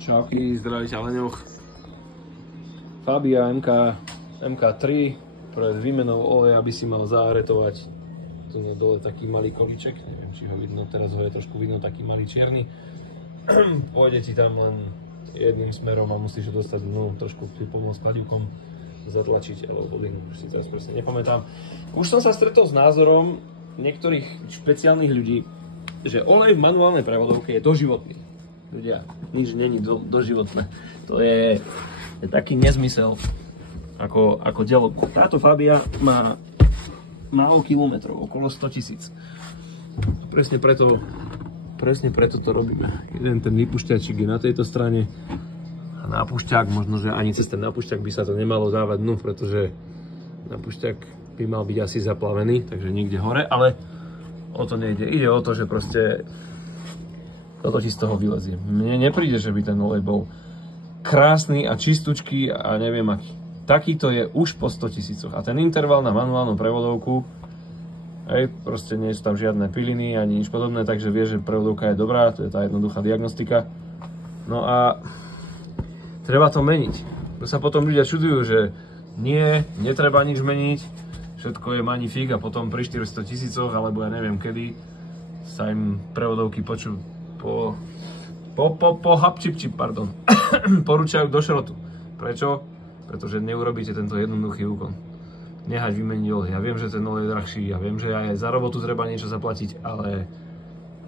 Čauky, zdraví ťa Leňoch. Fabia MK3 pred výmenou oleja by si mal zaaretovať. Tu je dole taký malý kolíček, neviem či ho vidno, teraz ho je trošku vidno, taký malý čierny. Pôjde ti tam len jedným smerom a musíš ho dostať trošku pomôcť kladivkom zatlačiť, alebo už si teraz presne nepamätám. Už som sa stretol s názorom niektorých špeciálnych ľudí, že olej v manuálnej prevodovke je doživotný. Ľudia, nič není doživotné. To je taký nezmysel ako dielo. Táto Fabia má málo kilometrov, okolo 100 000. Presne preto to robíme. Jeden ten vypúšťačík je na tejto strane a nápušťák, možno, že ani cez ten nápušťák by sa to nemalo dávať dnu, pretože nápušťák by mal byť asi zaplavený, takže niekde hore, ale o to nejde. Ide o to, že proste toto ti z toho vylezie. Mne nepríde, že by ten olej bol krásny a čistúčky a neviem aký. Takýto je už po 100 000. A ten interval na manuálnu prevodovku, proste nie sú tam žiadne piliny ani nič podobné, takže vieš, že prevodovka je dobrá, to je tá jednoduchá diagnostika. No a treba to meniť. To sa potom ľudia čudujú, že netreba nič meniť, všetko je magnifik a potom pri 400 000 alebo ja neviem kedy sa im prevodovky porúčajú do šrotu. Prečo? Pretože neurobíte tento jednoduchý úkon. Nehať vymeniť olej. Ja viem, že ten olej je drahší, ja viem, že aj za robotu treba niečo zaplatiť, ale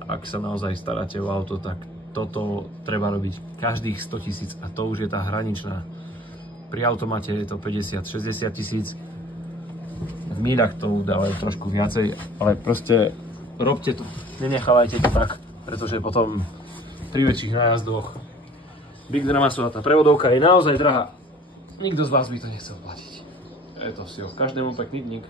ak sa naozaj staráte o auto, tak toto treba robiť každých 100 000 a to už je tá hraničná. Pri automate je to 50-60 000. V míľach to dávajú trošku viacej, ale proste robte to. Nenechávajte to tak, pretože potom pri väčších nájazdoch Big Dramasová tá prevodovka je naozaj drahá. Nikto z vás by to nechcel platiť. Je to si každému pekný dník.